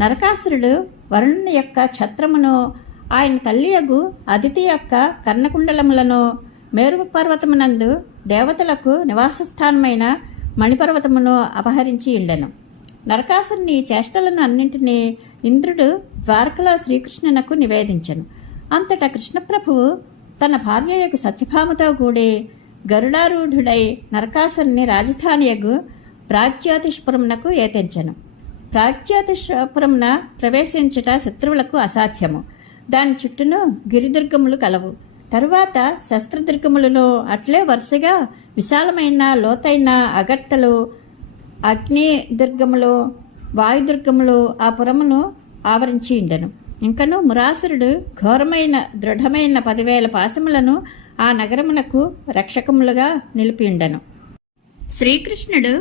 నరకాసురుడు వరుణుని యొక్క ఛత్రమును, ఆయన తల్లియగు అదితి యొక్క కర్ణకుండలములను, మేరు పర్వతమునందు దేవతలకు నివాసస్థానమైన మణిపర్వతమును అపహరించి ఉండెను. నరకాసురుని చేష్టలను అన్నింటినీ ఇంద్రుడు ద్వారకలో శ్రీకృష్ణునకు నివేదించెను. అంతటా కృష్ణప్రభువు తన భార్యయగు సత్యభామతో కూడి గరుడారూఢుడై నరకాసురుని రాజధానియగు ప్రాగ్జ్యోతిషపురమునకు ఏతెంచెను. ప్రాగ్జ్యోతిషపురమున ప్రవేశించుట శత్రువులకు అసాధ్యము. దాని చుట్టూను గిరిదుర్గములు కలవు. తరువాత శస్త్రదుర్గములను, అట్లే వరుసగా విశాలమైన లోతైన అగట్టలు, అగ్ని దుర్గములు, వాయుదుర్గములు ఆ పురమును ఆవరించి ఉండెను. ఇంకను మురాసురుడు ఘోరమైన దృఢమైన 10,000 పాశములను ఆ నగరమునకు రక్షకములుగా నిలిపి ఉండెను. శ్రీకృష్ణుడు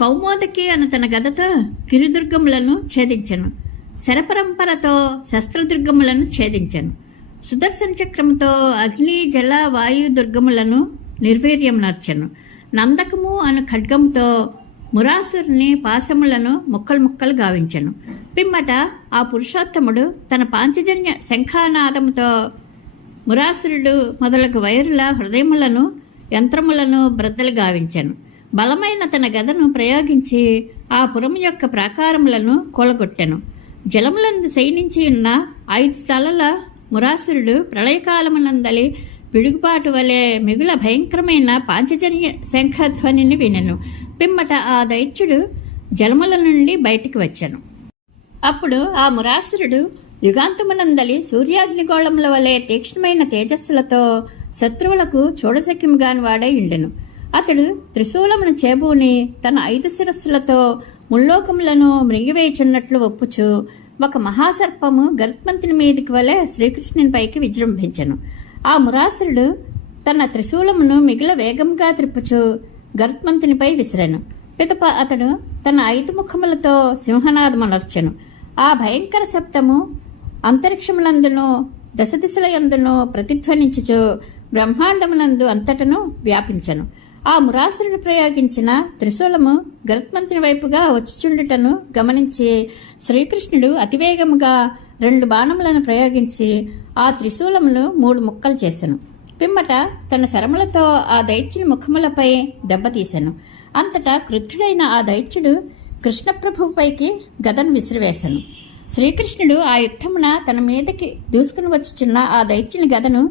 కౌమోదకి అను తన గదతో గిరిదుర్గములను ఛేదించెను. శరపరంపరతో శస్త్రదుర్గములను ఛేదించెను. సుదర్శన చక్రముతో అగ్ని, జల, వాయు దుర్గములను నిర్వీర్యం నర్చెను. నందకము అను ఖడ్గముతో మురాసురుని పాశములను ముక్కలు ముక్కలు గావించెను. పిమ్మట ఆ పురుషోత్తముడు తన పాంచజన్య శంఖానాదముతో మురాసురుడు మొదలగు వైరుల హృదయములను, యంత్రములను బ్రద్దలు గావించెను. బలమైన తన గదను ప్రయోగించి ఆ పురము యొక్క ప్రాకారములను కూలగొట్టెను. జలములందు శయనించి ఉన్న 5 తలల మురాసురుడు ప్రళయకాలమునందలి పిడుగుపాటు వలె మిగుల భయంకరమైన పాంచజన్య శంఖధ్వనిని వినెను. పిమ్మట ఆ దైత్యుడు జలముల నుండి బయటికి వచ్చెను. అప్పుడు ఆ మురాసురుడు యుగాంతమునందలి సూర్యాగ్నిగోళముల వలె తీక్ష్ణమైన తేజస్సులతో శత్రువులకు చూడశక్యముగాని వాడై ఉండెను. అతడు త్రిశూలమును చేబూని తన 5 శిరస్సులతో ముల్లోకములను మృంగివేయుచున్నట్లు ఒప్పుచు ఒక మహాసర్పము గరుత్మంతుని మీదికి వలె శ్రీకృష్ణుని పైకి విజృంభించెను. ఆ మురాసురుడు తన త్రిశూలమును మిగిల వేగంగా త్రిప్పుచు గరుత్మంతునిపై విసిరెను. పిదప అతడు తన 5 ముఖములతో సింహనాదమునర్చెను. ఆ భయంకర శబ్దము అంతరిక్షములందును దశ దిశల యందును ప్రతిధ్వనించుచు బ్రహ్మాండమునందు అంతటను వ్యాపించెను. ఆ మురాసురుడు ప్రయోగించిన త్రిశూలము గరుత్మంతుని వైపుగా వచ్చుచుండుటను గమనించి శ్రీకృష్ణుడు అతివేగముగా 2 బాణములను ప్రయోగించి ఆ త్రిశూలమును 3 ముక్కలు చేసెను. పిమ్మట తన శరములతో ఆ దైత్యుని ముఖములపై దెబ్బతీసెను. అంతటా క్రుద్ధుడైన ఆ దైత్యుడు కృష్ణప్రభువుపైకి గదను విసిరివేశను. శ్రీకృష్ణుడు ఆ యుద్ధమున తన మీదకి దూసుకుని వచ్చుచున్న ఆ దైత్యుని గదను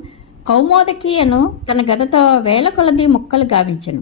కౌమోదకి అను తన గదతో 1000 కొలది ముక్కలు గావించెను.